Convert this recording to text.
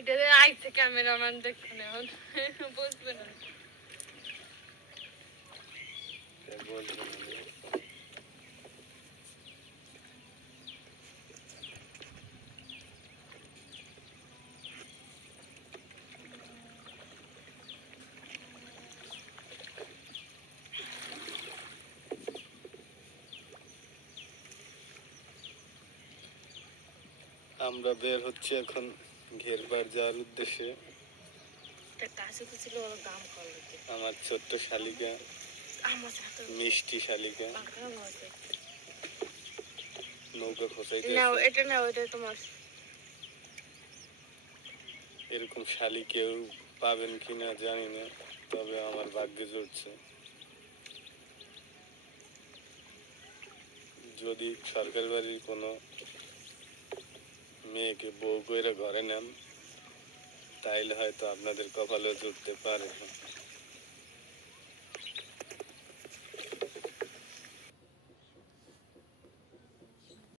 ওইটা আইছে ক্যামেরাম্যান দেখুন এখন বুঝবে না আমরা বের হচ্ছি এখন ঘেরবার যাওয়ার উদ্দেশ্যে। আমার ছোট্ট শালিকা, মিষ্টি শালিকা নৌকা খোঁচাইতে। এরকম শালি কেউ পাবেন কিনা জানি না, তবে আমার ভাগ্যে জুটছে। যদি সরকার বাড়ির কোনো মেয়েকে বউ কইরা ঘরে নেন তাইলে হয়তো আপনাদের কপালে জুটতে পারে।